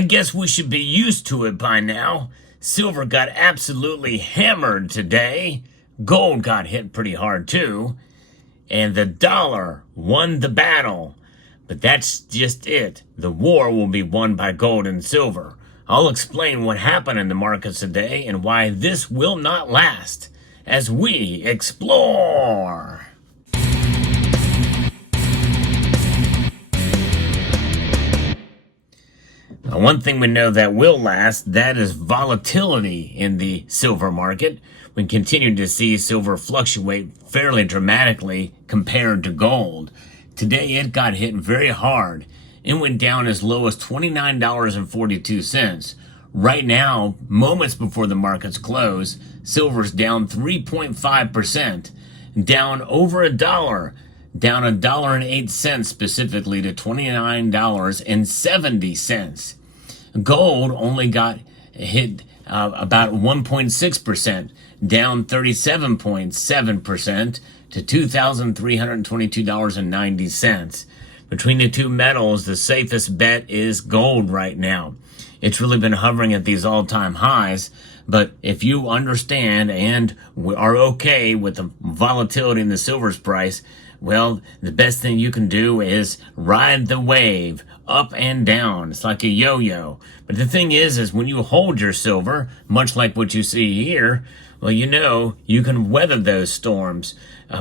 I guess we should be used to it by now. Silver got absolutely hammered today. Gold got hit pretty hard too. And the dollar won the battle. But that's just it. The war will be won by gold and silver. I'll explain what happened in the markets today and why this will not last as we explore. One thing we know that will last, that is volatility in the silver market. We continue to see silver fluctuate fairly dramatically compared to gold. Today it got hit very hard. It went down as low as $29.42. Right now, moments before the markets close, silver's down 3.5%, down over $1, down $1.08 specifically to $29.70. Gold only got hit about 1.6%, down 37.7% to $2,322.90. Between the two metals, the safest bet is gold right now. It's really been hovering at these all-time highs, but if you understand and are okay with the volatility in the silver's price, well, the best thing you can do is ride the wave up and down. It's like a yo-yo. But the thing is when you hold your silver, much like what you see here, well, you know, you can weather those storms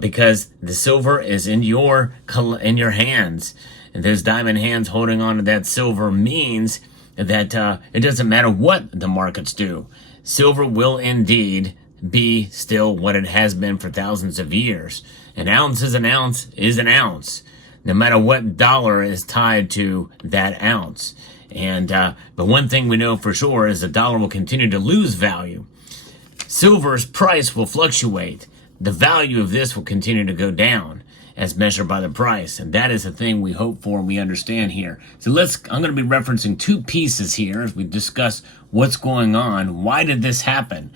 because the silver is in your hands. And those diamond hands holding on to that silver means that it doesn't matter what the markets do. Silver will indeed be still what it has been for thousands of years. An ounce is an ounce is an ounce, no matter what dollar is tied to that ounce. And but one thing we know for sure is the dollar will continue to lose value. Silver's price will fluctuate. The value of this will continue to go down as measured by the price. And that is the thing we hope for and we understand here. So I'm going to be referencing two pieces here as we discuss what's going on. Why did this happen?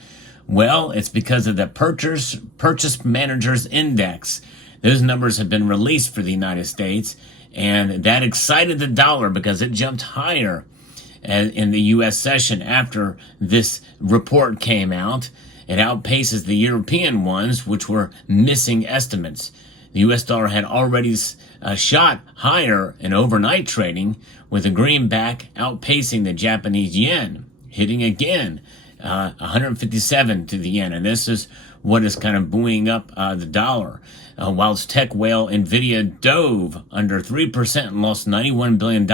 Well, it's because of the Purchase Managers Index. Those numbers have been released for the United States, and that excited the dollar because it jumped higher in the U.S. session after this report came out. It outpaces the European ones, which were missing estimates. The U.S. dollar had already shot higher in overnight trading, with the greenback outpacing the Japanese yen, hitting again 157 to the yen. And this is what is kind of buoying up the dollar. Whilst tech whale NVIDIA dove under 3% and lost $91 billion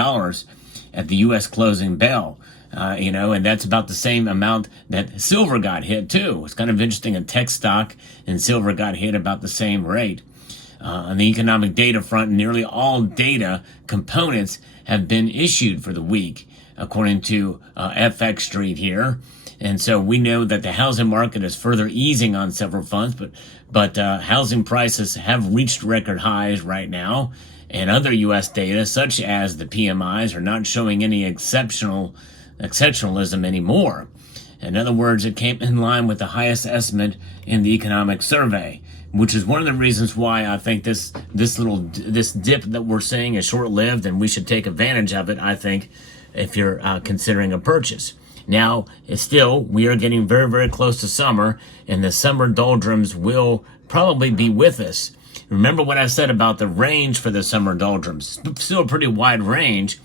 at the U.S. closing bell. And that's about the same amount that silver got hit too. It's kind of interesting. A tech stock and silver got hit about the same rate. On the economic data front, nearly all data components have been issued for the week, according to FX Street here. And so we know that the housing market is further easing on several fronts, but housing prices have reached record highs right now. And other U.S. data, such as the PMIs, are not showing any exceptionalism anymore. In other words, it came in line with the highest estimate in the economic survey, which is one of the reasons why I think this dip that we're seeing is short-lived, and we should take advantage of it, I think, if you're considering a purchase. Now, we are getting very, very close to summer, and the summer doldrums will probably be with us. Remember what I said about the range for the summer doldrums. Still a pretty wide range,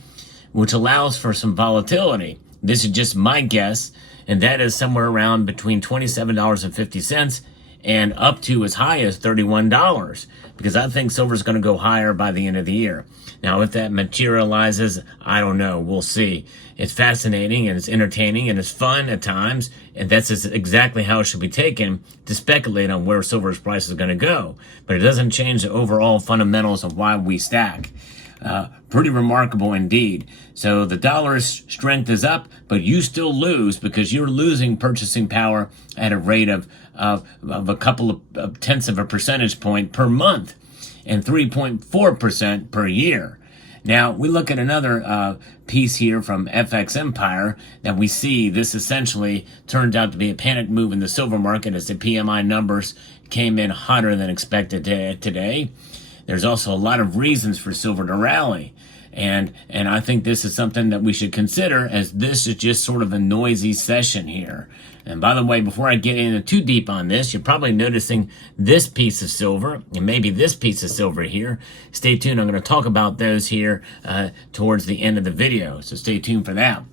which allows for some volatility. This is just my guess, and that is somewhere around between $27.50 and up to as high as $31, because I think silver is going to go higher by the end of the year. Now, if that materializes, I don't know. We'll see. It's fascinating, and it's entertaining, and it's fun at times, and that's exactly how it should be taken to speculate on where silver's price is going to go. But it doesn't change the overall fundamentals of why we stack. Pretty remarkable indeed. So the dollar's strength is up, but you still lose because you're losing purchasing power at a rate of a couple of tenths of a percentage point per month and 3.4% per year. Now, we look at another piece here from FX Empire that we see this essentially turned out to be a panic move in the silver market as the PMI numbers came in hotter than expected today. There's also a lot of reasons for silver to rally. And I think this is something that we should consider, as this is just sort of a noisy session here. And by the way, before I get into too deep on this, you're probably noticing this piece of silver and maybe this piece of silver here. Stay tuned. I'm going to talk about those here towards the end of the video. So stay tuned for that.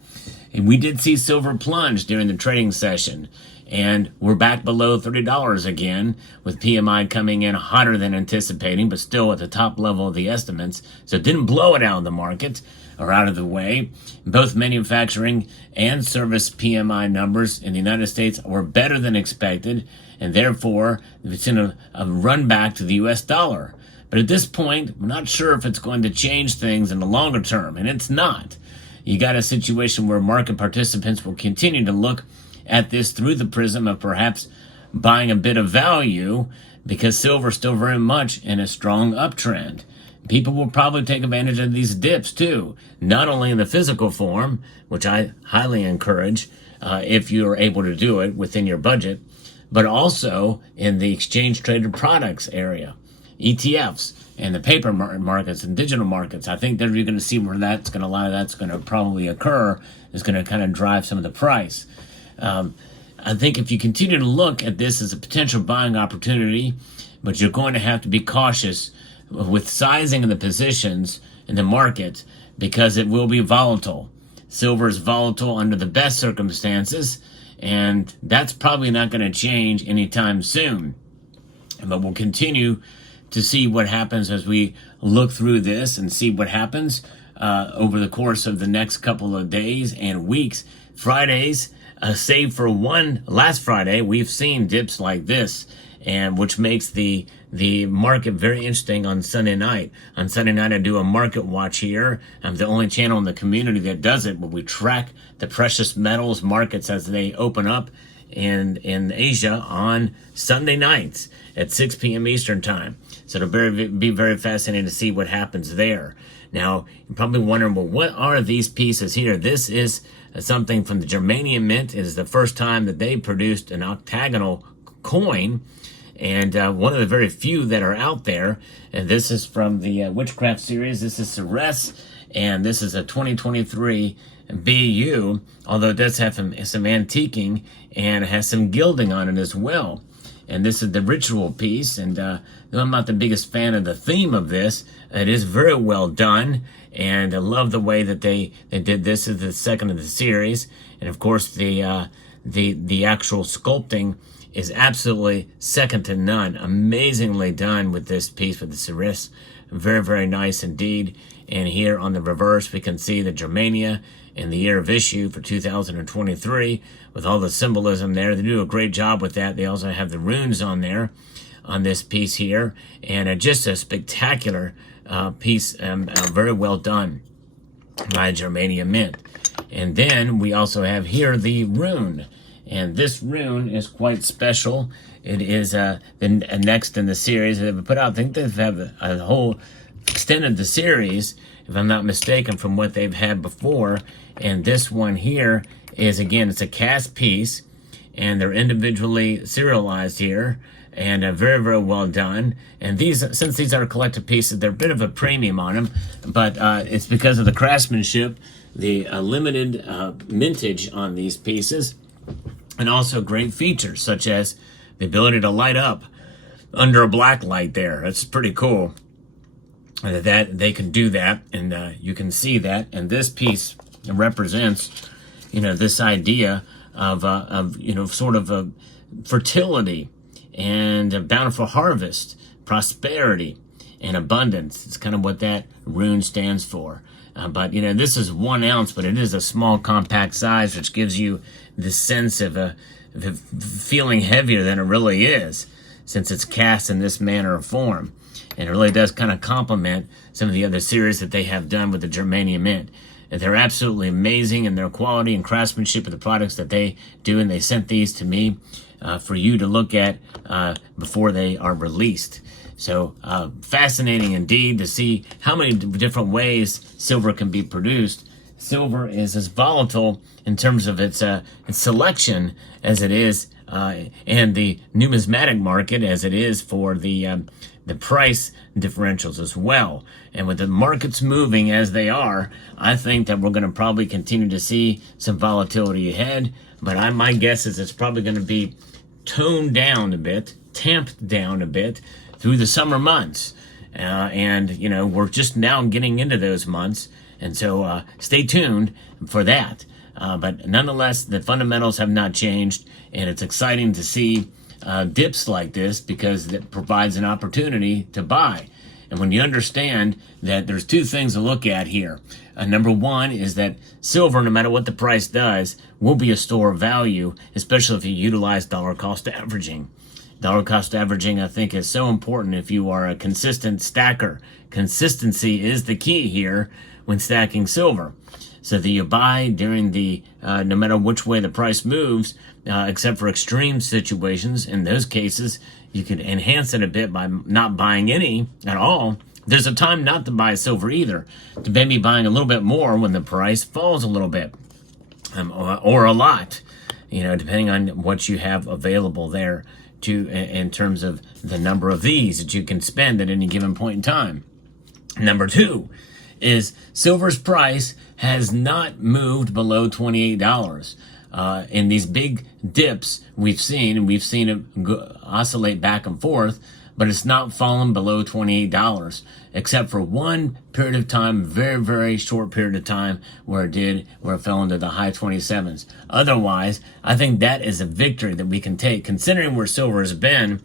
And we did see silver plunge during the trading session. And we're back below $30 again, with PMI coming in hotter than anticipating, but still at the top level of the estimates. So it didn't blow it out of the market or out of the way. Both manufacturing and service PMI numbers in the United States were better than expected, and therefore it's in a run back to the US dollar. But at this point, I'm not sure if it's going to change things in the longer term, and it's not. You got a situation where market participants will continue to look at this through the prism of perhaps buying a bit of value, because silver is still very much in a strong uptrend. People will probably take advantage of these dips too, not only in the physical form, which I highly encourage if you are able to do it within your budget, but also in the exchange traded products area, ETFs, and the paper markets and digital markets. I think that you're going to see where a lot of that's going to probably occur, is going to kind of drive some of the price. I think if you continue to look at this as a potential buying opportunity, but you're going to have to be cautious with sizing of the positions in the market, because it will be volatile. Silver is volatile under the best circumstances, and that's probably not going to change anytime soon. But we'll continue to see what happens as we look through this and see what happens over the course of the next couple of days and weeks. Fridays, save for one last Friday, we've seen dips like this, and which makes the market very interesting on Sunday night. On Sunday night, I do a market watch here. I'm the only channel in the community that does it, but we track the precious metals markets as they open up in Asia on Sunday nights at 6 p.m. Eastern time. So it'll be very fascinating to see what happens there. Now, you're probably wondering, well, what are these pieces here? This is something from the Germanium Mint. It is the first time that they produced an octagonal coin, and one of the very few that are out there. And this is from the Witchcraft series. This is Ceres, and this is a 2023 BU, although it does have some antiquing and it has some gilding on it as well. And this is the ritual piece, and though I'm not the biggest fan of the theme of this, it is very well done, and I love the way that they did this. This is the second of the series, and of course the actual sculpting is absolutely second to none. Amazingly done with this piece with the Ceres. Very, very nice indeed. And here on the reverse, we can see the Germania and the year of issue for 2023 with all the symbolism there. They do a great job with that. They also have the runes on there on this piece here, and just a spectacular piece, very well done by Germanium Mint. And then we also have here the rune, and this rune is quite special. It is the next in the series that they've put out. I think they've had a whole extended the series, if I'm not mistaken, from what they've had before. And this one here is, again, it's a cast piece, and they're individually serialized here, and very, very well done. And these, since these are collector pieces, they're a bit of a premium on them, but it's because of the craftsmanship, the limited mintage on these pieces, and also great features such as the ability to light up under a black light there. That's pretty cool that they can do that, and you can see that. And this piece represents, this idea of sort of a fertility and a bountiful harvest, prosperity, and abundance. It's kind of what that rune stands for. But this is 1 ounce, but it is a small, compact size, which gives you the sense of a feeling heavier than it really is, since it's cast in this manner or form. And it really does kind of complement some of the other series that they have done with the Germanium Mint. And they're absolutely amazing in their quality and craftsmanship of the products that they do, and they sent these to me for you to look at before they are released. So fascinating indeed to see how many different ways silver can be produced. Silver is as volatile in terms of its selection as it is in the numismatic market, as it is for the the price differentials as well. And with the markets moving as they are, I think that we're going to probably continue to see some volatility ahead. But my guess is it's probably going to be toned down a bit, tamped down a bit through the summer months. And, you know, we're just now getting into those months. And so stay tuned for that. But nonetheless, the fundamentals have not changed. And it's exciting to see dips like this because it provides an opportunity to buy. And when you understand that there's two things to look at here. Number one is that silver, no matter what the price does, will be a store of value, especially if you utilize dollar cost averaging. Dollar cost averaging, I think, is so important if you are a consistent stacker. Consistency is the key here when stacking silver. So that you buy during the, no matter which way the price moves, except for extreme situations. In those cases, you could enhance it a bit by not buying any at all. There's a time not to buy silver either, to maybe buying a little bit more when the price falls a little bit, or a lot, you know, depending on what you have available there in terms of the number of these that you can spend at any given point in time. Number two is silver's price has not moved below $28. In these big dips we've seen it oscillate back and forth, but it's not fallen below $28, except for one period of time, very, very short period of time, where it fell into the high 27s. Otherwise, I think that is a victory that we can take, considering where silver has been,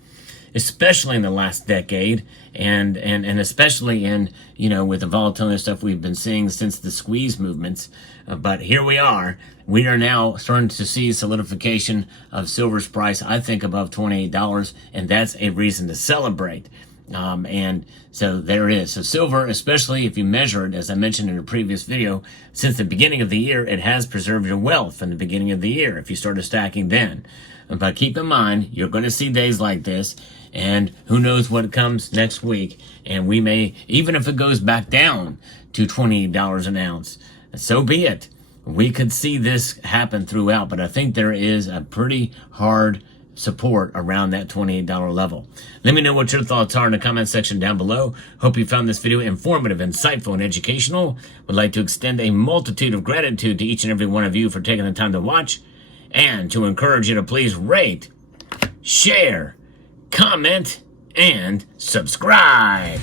especially in the last decade, and especially in, you know, with the volatility stuff we've been seeing since the squeeze movements. But here we are. We are now starting to see solidification of silver's price, I think, above $28, and that's a reason to celebrate. And so there it is. So silver, especially if you measure it, as I mentioned in a previous video, since the beginning of the year, it has preserved your wealth in the beginning of the year if you started stacking then. But keep in mind, you're going to see days like this, and who knows what comes next week. And we may, even if it goes back down to $28 an ounce, so be it. We could see this happen throughout, but I think there is a pretty hard support around that $28 level. Let me know what your thoughts are in the comment section down below. Hope you found this video informative, insightful, and educational. Would like to extend a multitude of gratitude to each and every one of you for taking the time to watch, and to encourage you to please rate, share, comment, and subscribe.